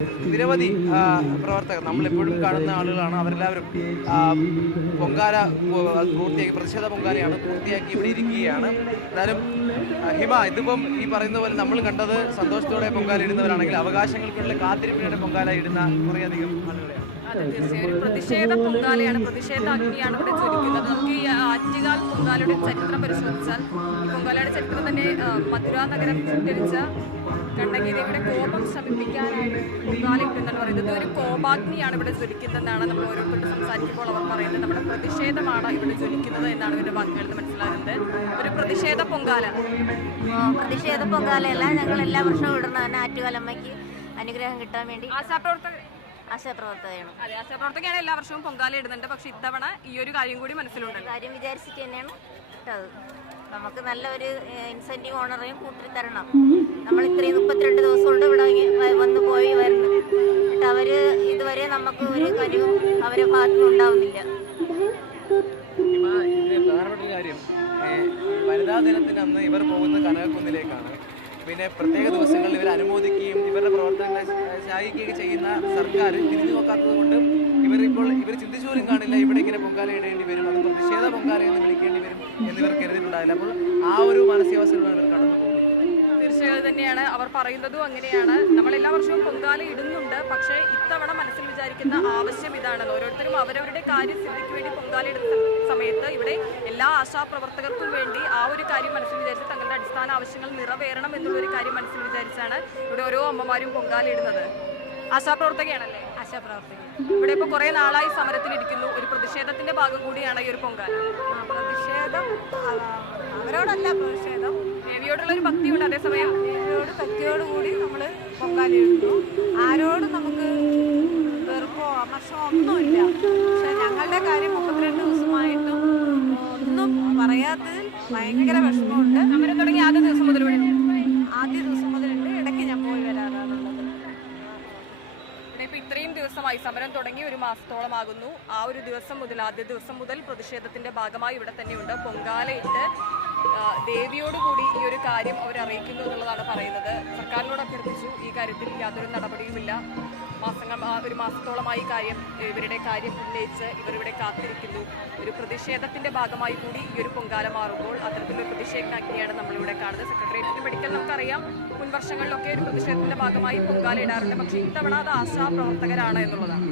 നിരവധി പ്രവർത്തകർ നമ്മളെപ്പോഴും കാണുന്ന ആളുകളാണ്. അവരെല്ലാവരും പൊങ്കാല പൂർത്തിയാക്കി, പ്രതിഷേധ പൊങ്കാലയാണ് പൂർത്തിയാക്കി ഇവിടെ ഇരിക്കുകയാണ്. എന്നാലും ഹിമ, ഇതിപ്പം ഈ പറയുന്ന പോലെ നമ്മൾ കണ്ടത് സന്തോഷത്തോടെ പൊങ്കാല ഇടുന്നവരാണെങ്കിൽ അവകാശങ്ങൾക്കുള്ള കാത്തിരിപ്പിനാണ് പൊങ്കാല ഇടുന്ന കുറേയധികം ആളുകളെയാണ്. അതെ, തീർച്ചയായും ഒരു പ്രതിഷേധ പൊങ്കാലയാണ്, പ്രതിഷേധ അഗ്നിയാണ് ഇവിടെ ജ്വലിക്കുന്നത്. നമുക്ക് ഈ ആറ്റുകാൽ പൊങ്കാലയുടെ ചരിത്രം പരിശോധിച്ചാൽ ഈ പൊങ്കാലയുടെ ചരിത്രം തന്നെ മധുര നഗരം ചുട്ടരിച്ച കണ്ണകിരിയുടെ കോപം ശമിപ്പിക്കാനായിട്ട് പൊങ്കാല ഇട്ടെന്നാണ് പറയുന്നത്. ഒരു കോപാഗ്നിയാണ് ഇവിടെ ജ്വലിക്കുന്നതെന്നാണ് നമ്മൾ ഓരോരുത്തരോട് സംസാരിക്കുമ്പോൾ അവർ പറയുന്നത്. നമ്മുടെ പ്രതിഷേധമാണ് ഇവിടെ ജ്വലിക്കുന്നത് എന്നാണ് ഇവരുടെ വാക്കുകളിൽ നിന്ന് മനസ്സിലാകുന്നത്. ഒരു പ്രതിഷേധ പൊങ്കാല, പ്രതിഷേധ പൊങ്കാലയല്ല, ഞങ്ങൾ എല്ലാ വർഷവും ഇടുന്നതാണ് ആറ്റുകാലമ്മയ്ക്ക് അനുഗ്രഹം കിട്ടാൻ വേണ്ടി. ആശാപ്രവർത്തകയാണ്. അതെ, ആശാപ്രവർത്തകയാണ് എല്ലാ വർഷവും പൊങ്കാല ഇടുന്നുണ്ട്. പക്ഷെ ഇത്തവണ ഈ ഒരു കാര്യം കൂടി മനസ്സിലുണ്ട്. കാര്യം വിചാരിച്ചിട്ട് തന്നെയാണ് ഇട്ടത്. നമുക്ക് നല്ലൊരു ഇൻസെന്റീവ് ഓണറേയും കൂട്ടി തരണം. നമ്മൾ ഇത്രയും 32 ദിവസം കൊണ്ട് ഇവിടെ വന്നു പോയി വരുന്നു. എന്നിട്ട് അവര് ഇതുവരെ നമുക്ക് ഒരു കഴിവും അവരെ ഭാഗത്തും ഉണ്ടാവുന്നില്ല. പ്രധാനപ്പെട്ട കാര്യം, വനിതാ ദിനത്തിന് അന്ന് ഇവർ പോകുന്ന കനകക്കുന്നിലേക്കാണ്. പിന്നെ പ്രത്യേക ദിവസങ്ങളിൽ ഇവർ അനുമോദിക്കുകയും ഇവരുടെ പ്രവർത്തനങ്ങളെ ശ്ലാഘിക്കുകയും ചെയ്യുന്ന സർക്കാർ തിരിഞ്ഞു നോക്കാത്തത് കൊണ്ട് ഇവർ ചിന്തിച്ചു പോലും കാണില്ല ഇവിടെ ഇങ്ങനെ പൊങ്കാല ഇടേണ്ടി വരും, അത് പ്രതിഷേധ പൊങ്കാല എന്ന് വിളിക്കേണ്ടി വരും എന്നിവർ കരുതിയിട്ടുണ്ടാവില്ല. അപ്പോൾ ആ ഒരു മാനസികാവസ്ഥയിലൂടെ ഇവർ കടന്നു പോകുന്നത്. തീർച്ചയായും തന്നെയാണ് അവർ പറയുന്നതും അങ്ങനെയാണ്. നമ്മൾ എല്ലാ വർഷവും പൊങ്കാല ഇടുന്നുണ്ട്. പക്ഷേ ഇത്തവണ മനസ്സിൽ വിചാരിക്കുന്ന ആവശ്യം ഇതാണ്. ഓരോരുത്തരും അവരവരുടെ കാര്യസിദ്ധിക്ക് വേണ്ടി പൊങ്കാല ഇടുന്ന സമയത്ത് ഇവിടെ എല്ലാ ആശാപ്രവർത്തകർക്കും വേണ്ടി ആ ഒരു കാര്യം മനസ്സിൽ വിചാരിച്ച് തങ്ങളുടെ അടിസ്ഥാന ആവശ്യങ്ങൾ നിറവേറണം എന്നുള്ളൊരു കാര്യം മനസ്സിൽ വിചാരിച്ചാണ് ഇവിടെ ഓരോ അമ്മമാരും പൊങ്കാല ഇടുന്നത്. ആശാപ്രവർത്തകയാണല്ലേ? ആശാപ്രവർത്തക. ഇവിടെ ഇപ്പോൾ കുറേ നാളായി സമരത്തിലിരിക്കുന്നു. ഒരു പ്രതിഷേധത്തിന്റെ ഭാഗം കൂടിയാണ് ഈ ഒരു പൊങ്കാല. പ്രതിഷേധം അവരോടല്ല, പ്രതിഷേധം ദേവിയോടുള്ള ഒരു ഭക്തിയുണ്ട്. അതേസമയം ദേവിയോട് ഭക്തിയോടുകൂടി നമ്മൾ പൊങ്കാല ഇടുന്നു. ആരോടും നമുക്ക് വെറുപ്പോ അമർഷമോ ഒന്നുമില്ല. പക്ഷെ ഞങ്ങളുടെ കാര്യം 32 ദിവസമായിട്ടും ഒന്നും പറയാത്തതിൽ ഭയങ്കര വിഷമമുണ്ട്. സമരം തുടങ്ങി ആദ്യ ദിവസം മുതൽ ആദ്യ ദിവസം മുതലുണ്ട്. ഇടയ്ക്ക് ഞാൻ പോയി വരാറുള്ളത്. ഇപ്പൊ ഇത്രയും ദിവസമായി സമരം തുടങ്ങി 1 മാസത്തോളമാകുന്നു. ആ ഒരു ദിവസം മുതൽ, ആദ്യ ദിവസം മുതൽ പ്രതിഷേധത്തിന്റെ ഭാഗമായി ഇവിടെ തന്നെയുണ്ട്. പൊങ്കാലയിട്ട് ദേവിയോടുകൂടി ഈ ഒരു കാര്യം അവർ അറിയിക്കുന്നു എന്നുള്ളതാണ് പറയുന്നത്. സർക്കാരിനോട് അഭ്യർത്ഥിച്ചു, ഈ കാര്യത്തിൽ യാതൊരു നടപടിയുമില്ല. 1 മാസത്തോളമായി ഇവരുടെ കാര്യം ഉന്നയിച്ച് ഇവരിവിടെ കാത്തിരിക്കുന്നു. ഒരു പ്രതിഷേധത്തിന്റെ ഭാഗമായി കൂടി ഈ ഒരു പൊങ്കാല മാറുമ്പോൾ അത്തരത്തിലൊരു പ്രതിഷേധാഗ്നിയാണ് നമ്മളിവിടെ കാണുന്നത്. സെക്രട്ടേറിയറ്റിന് പഠിക്കൽ നമുക്കറിയാം, മുൻ വർഷങ്ങളിലൊക്കെ ഒരു പ്രതിഷേധത്തിന്റെ ഭാഗമായി പൊങ്കാല ഇടാറുണ്ട്. പക്ഷേ ഇത്തവണ അത് ആശാപ്രവർത്തകരാണ് എന്നുള്ളതാണ്.